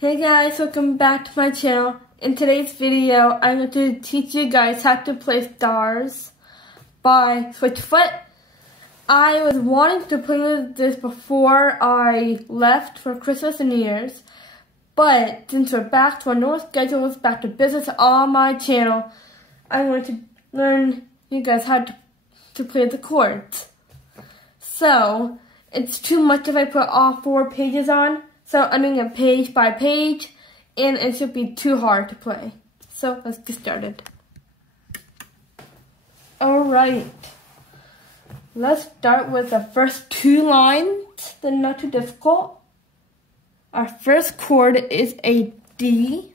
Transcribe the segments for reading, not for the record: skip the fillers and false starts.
Hey guys, welcome back to my channel. In today's video, I'm going to teach you guys how to play Stars by Switchfoot. I was wanting to play with this before I left for Christmas and New Year's, but since we're back to our normal schedule, back to business on my channel, I'm going to learn you guys how to play the chords. So, it's too much if I put all 4 pages on. So I'm doing it page by page, and it should be too hard to play. So let's get started. Alright, let's start with the first 2 lines, they're not too difficult. Our first chord is a D.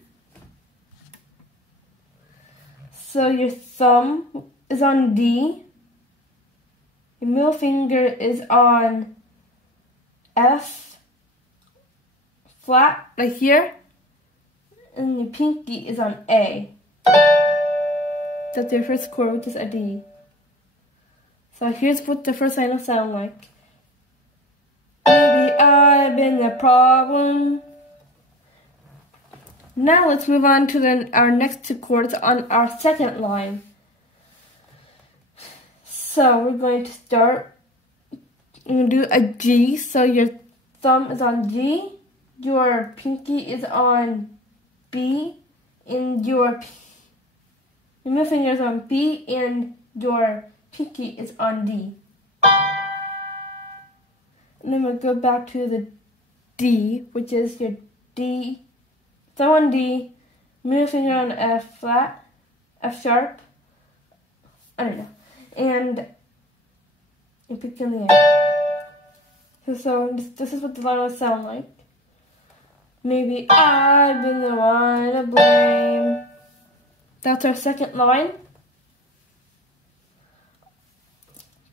So your thumb is on D, your middle finger is on F flat right here, and your pinky is on A. That's your first chord, which is a D. So here's what the first line will sound like. Maybe I've been the problem. Now let's move on to our next 2 chords on our second line. So we're going to start, we're going to do a G, so your thumb is on G, your pinky is on B, and your middle finger is on B, and your pinky is on D. And then we'll go back to the D, which is your D, thumb on D, middle finger on F flat, F sharp, I don't know, and your pinky on the A. So this is what the line will sound like. Maybe I've been the one to blame. That's our second line.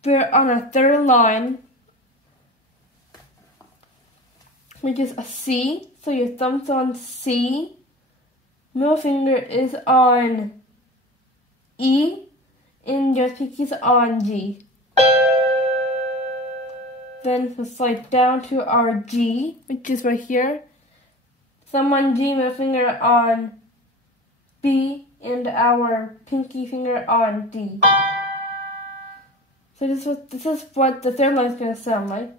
We're on our third line, which is a C. So your thumb's on C, middle finger is on E, and your pinky's on G. Then we'll slide down to our G, which is right here. Thumb on G, middle finger on B, and our pinky finger on D. So this is what the third line is going to sound like.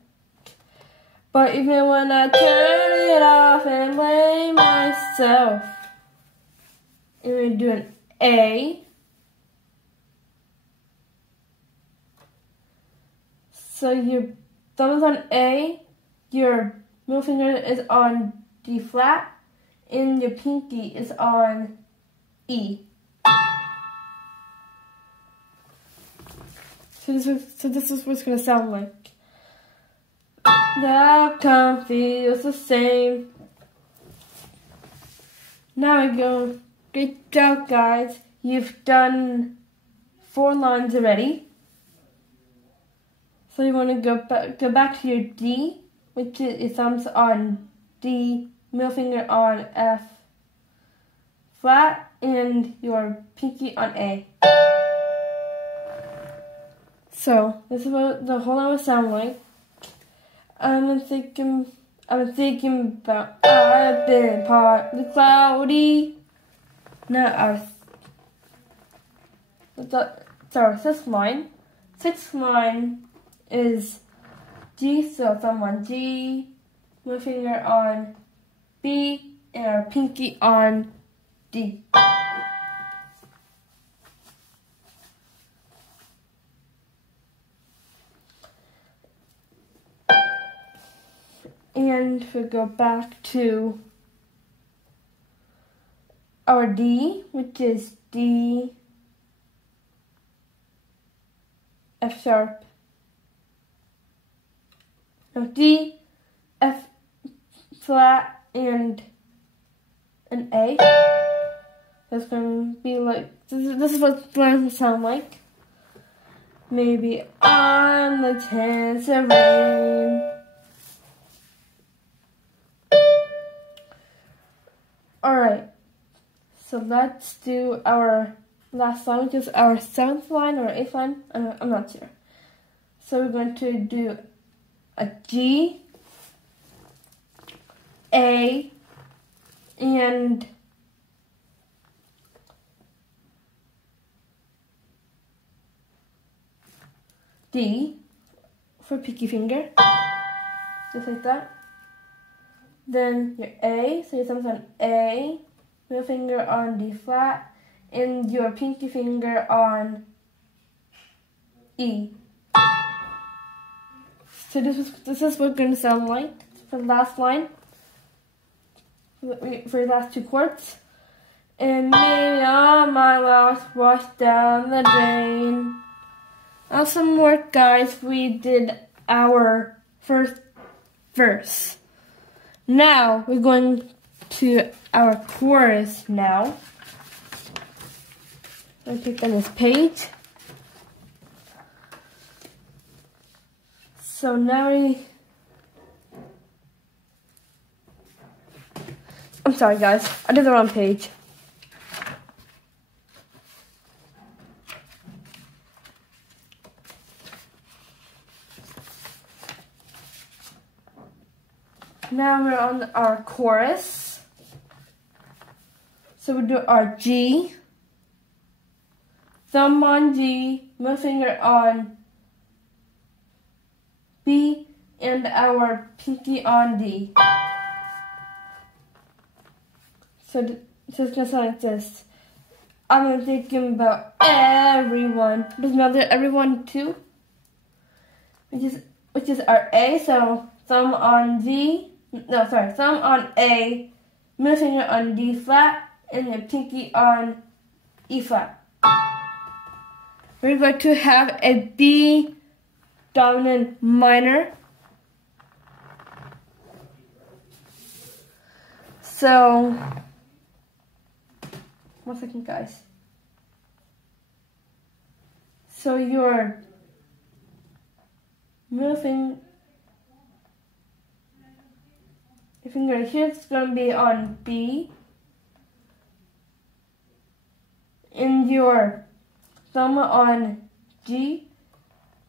But even when I turn it off and blame myself, and we're doing an A. So your thumb is on A, your middle finger is on D flat, and your pinky is on E. So this is what it's going to sound like. The outcome feels the same. Now we go. Great job, guys. You've done 4 lines already. So you want to go back to your D, which is your thumbs on D, middle finger on F flat, and your pinky on A. So this is what the whole line will sound like. I'm thinking about I've been partly cloudy. Now our sixth line. Sixth line is G, so thumb on G, middle finger on B, and our pinky on D. And we go back to our D, which is D, F sharp, no, D, F flat, and an A. That's going to be like, this is what the line will sound like. Maybe on the chance of rain. Alright, so let's do our last line, which is our 7th line or 8th line. I'm not sure. So we're going to do a G, A, and D for pinky finger, just like that. Then your A, so your thumb's on A, middle finger on D flat, and your pinky finger on E. So this is what it's going to sound like for the last line, for the last 2 chords. And maybe all my loss washed down the drain. Awesome work, guys. We did our first verse. Now we're going to our chorus now. I'm going to click on this page. So now I'm sorry guys, I did the wrong page. Now we're on our chorus. So we do our G, thumb on G, middle finger on B, and our pinky on D. So it's gonna sound like this. I'm thinking about everyone. There's another everyone too, which is our A. So thumb on D. No, sorry, thumb on A, middle finger on D flat, and your pinky on E flat. We're going to have a B dominant minor. So, 1 second guys. So your middle finger, your finger right here is going to be on B, and your thumb on G,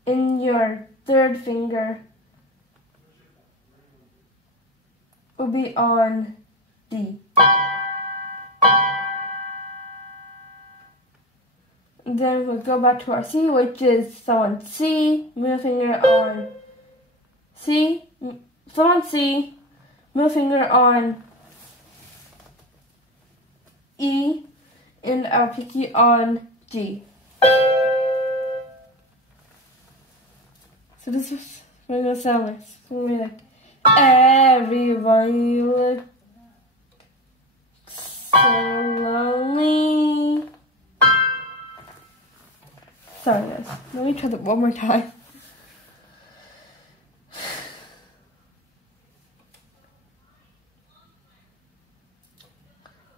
and your third finger will be on D. And then we'll go back to our C, which is thumb on C, middle finger on C, thumb on C, middle finger on E, and our pinky on G. So this is what it's going to sound like. It's going to be like, everyone, you look so lonely. Sorry guys, let me try that one more time.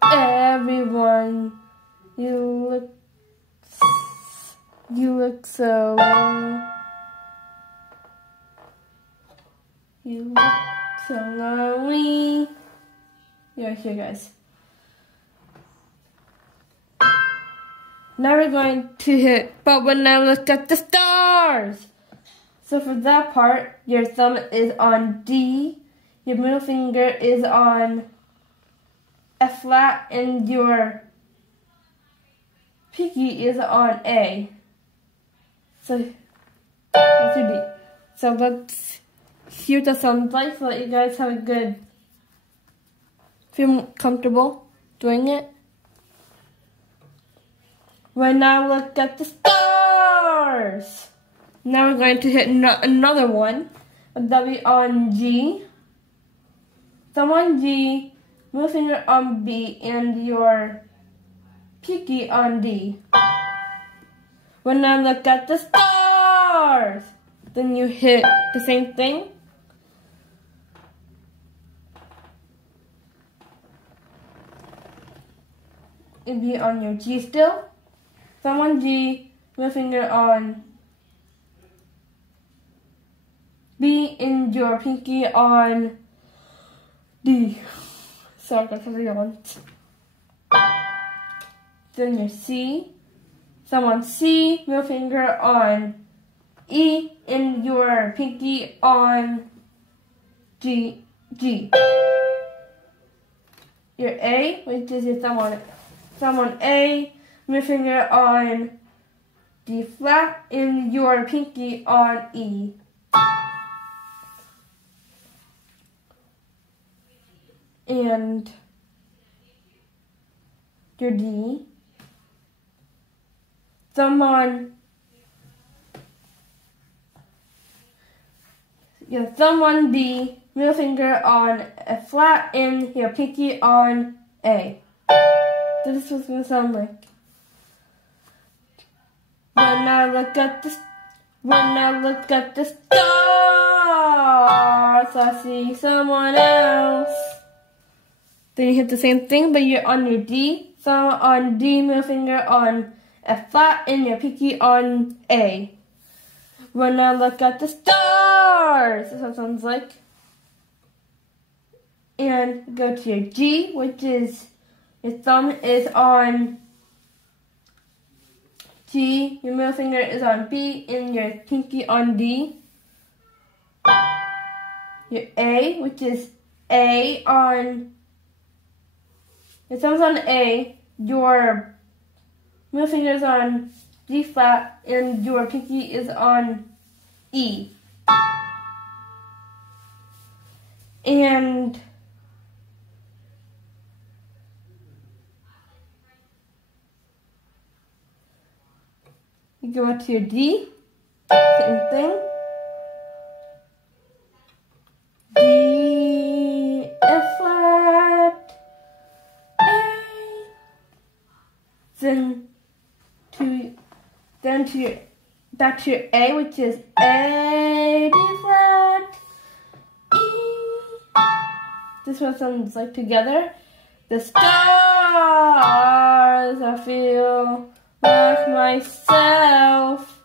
Everyone, you look so lonely. You look so lonely. You're here, guys. Now we're going to hit, but when I looked at the stars. So for that part, your thumb is on D, your middle finger is on F flat, and your pinky is on A. So let's do D. So let's hear what that sounds like so that you guys have a good, feel comfortable doing it. When I look at the stars. Now we're going to hit another one. That'll be on G. Thumb on G, middle finger on B, and your pinky on D. When I look at the stars. Then you hit the same thing. It'd be on your G still. Thumb on G, middle finger on B, and your pinky on D. Sorry, that's what I want. Then your C, thumb on C, middle finger on E, and your pinky on G. your A, which is your thumb on A, middle finger on D flat, and your pinky on E. And your D, thumb on D, middle finger on F flat, and your pinky on A. So this is what it's gonna sound like. When I look at the stars, I see someone else. Then you hit the same thing, but you're on your D, thumb on D, middle finger on F flat, and your pinky on A. When I look at the stars, that's what it sounds like. And go to your G, which is your thumb is on G, your middle finger is on B, and your pinky on D. Your A, which is A on, your thumb's on A, your middle finger is on G flat, and your pinky is on E. And you go up to your D, same thing. D, F flat, A, back to your A, which is A, D flat, E. This one sounds like together. The stars, I feel like myself.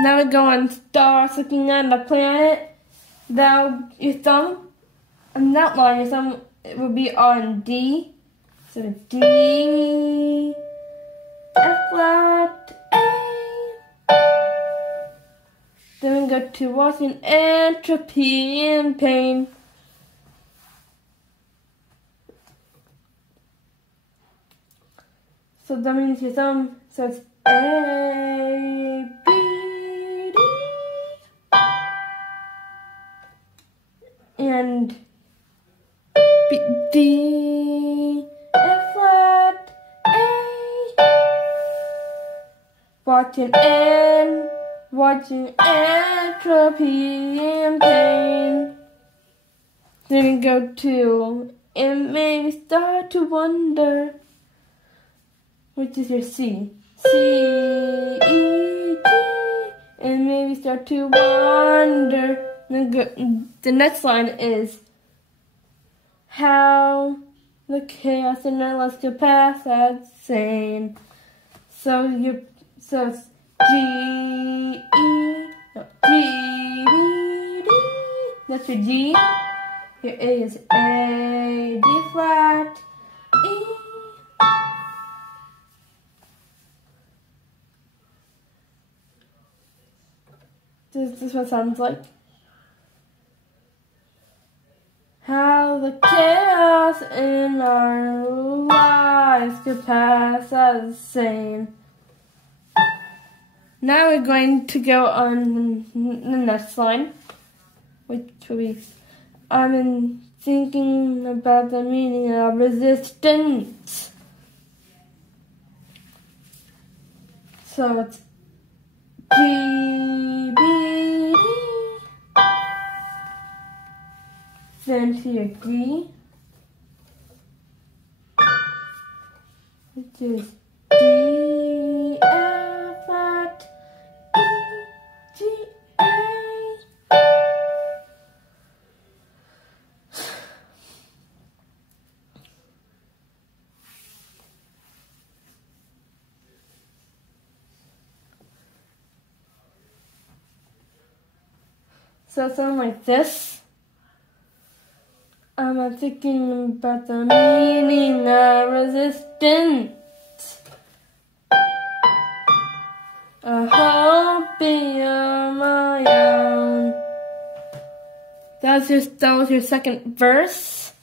Now we go on stars, looking at the planet. Now your thumb, on that line, your thumb it will be on D. So D, F flat, A. Then we go to watching entropy and pain. So that means your thumb, so it's A, B, D, and B, D, F flat, A. Watching entropy and pain. Then we go to, and made me start to wonder, which is your C. C, E, G, and maybe start to wonder. The next line is how the chaos and endless could pass as sane. So it's G, D, that's your G. Your A is A, D flat, E. This is what it sounds like. How the chaos in our lives could pass as sane. Now we're going to go on the next line, which will be, I've been thinking about the meaning of resistance. So it's G, B, D, then to your G, which is D, F flat, E, G, A. So it sounds like this. I'm thinking about the meaning of resistance. I hope you're my own. That was your second verse.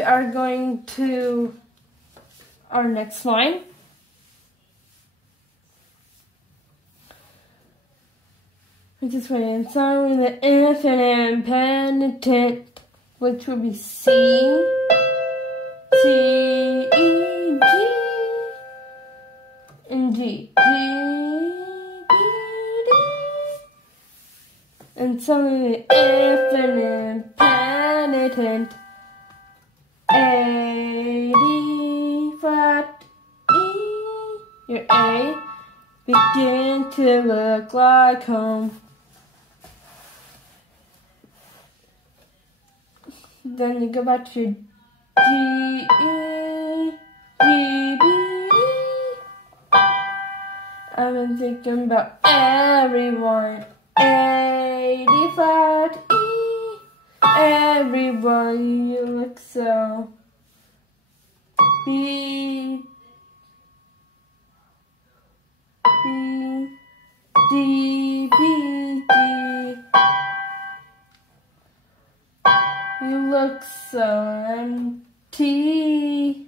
we are going to our next line. Which is when it's on the infinite and penitent, which will be C, C, E, G, and G, G, D, D. And some the infinite penitent, A, D, flat, E. Your A begin to look like home. Then you go back to G, E, G, B, D. I've been thinking about everyone. A, D flat, E. Everyone, you look so. B, B, D, B, D. You look so empty.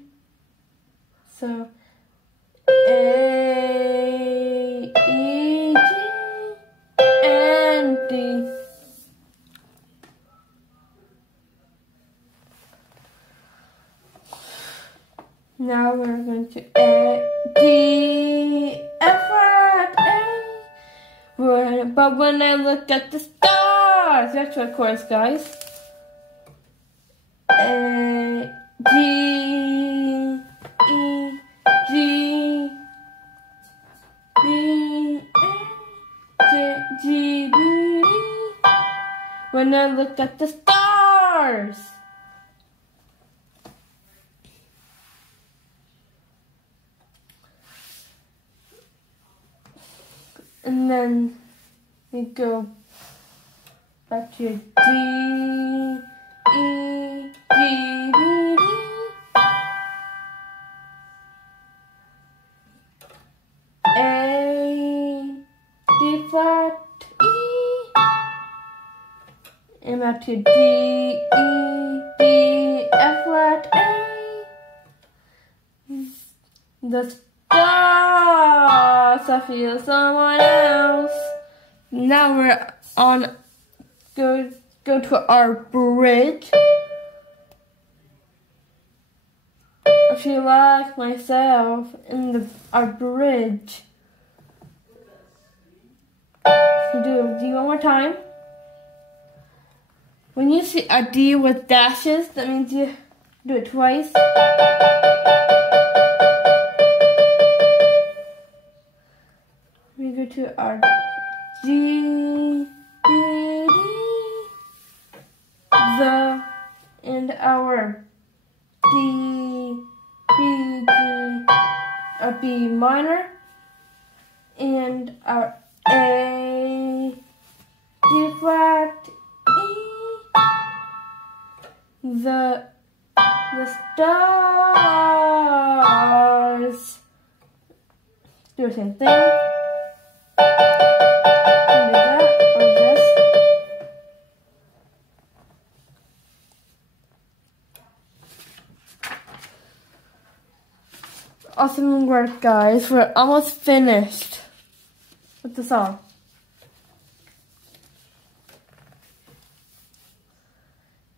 So A, E, G, empty. Now we're going to A, D, F flat, A. But when I look at the stars, that's what chorus, guys. A, G, E, G, B, A, J, G, B, D. When I look at the stars. And then we go back to D, E, G, B, D. A, D flat, E. And back to D, E, D, F flat, A. The stars, I feel someone else. Now we're on, go to our bridge. I feel like myself in our bridge. Do D one more time. When you see a D with dashes, that means you do it twice. We go to our G, D, D, the, and our D, B, D, our B minor, and our A, D flat, E, the stars. Do the same thing. Awesome work, guys. We're almost finished with the song.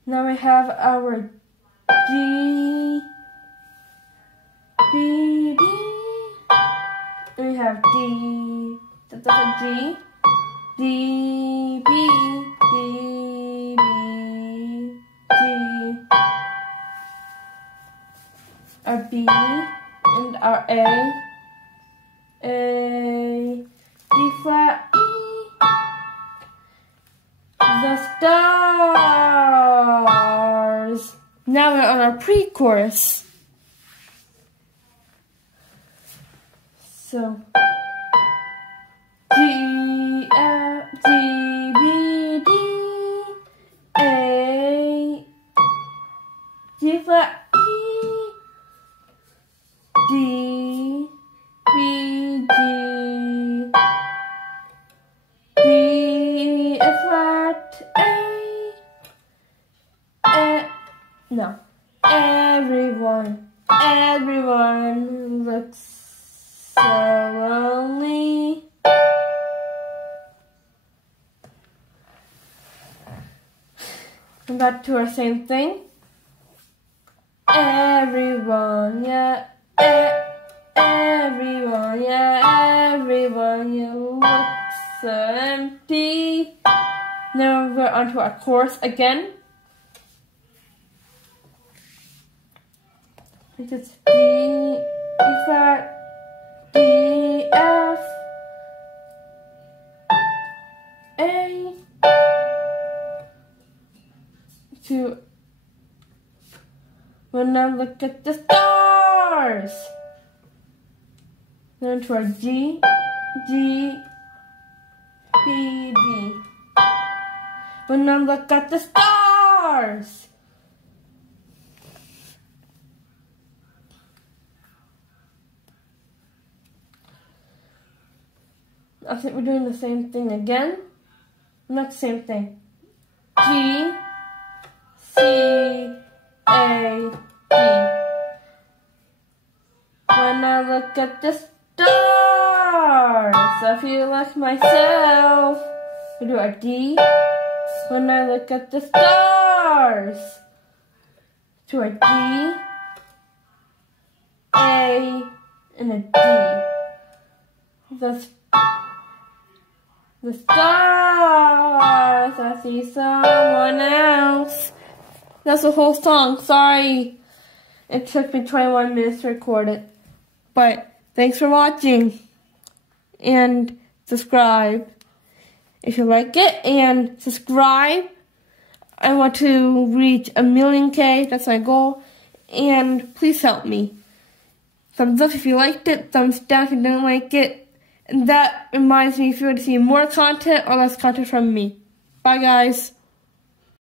Now we have our G, B, D. And we have D, that's a G, D, B, D, B, G. Our B. And our A, D flat, E, the stars. Now we're on our pre-chorus. So, G, F, G, B, D, A, D flat, D, B, G, D, F flat, A, no, Everyone looks so lonely. And back to our same thing. Everyone, yeah, everyone, yeah, everyone, you look so empty. Now we're onto our chorus again. It's D, E flat, D, F, A, to, when I look at the stars. Then to our G, G, B, D. When I look at the stars. I think we're doing the same thing again. Not the same thing. G, C, A, D. When I look at the stars, I feel like myself. We do our D. When I look at the stars. To a D, A, and a D. The stars, I see someone else. That's the whole song. Sorry, it took me 21 minutes to record it. But thanks for watching. And subscribe if you like it. And subscribe. I want to reach 1,000,000K. That's my goal. And please help me. Thumbs up if you liked it. Thumbs down if you didn't like it. And that reminds me if you want to see more content or less content from me. Bye, guys.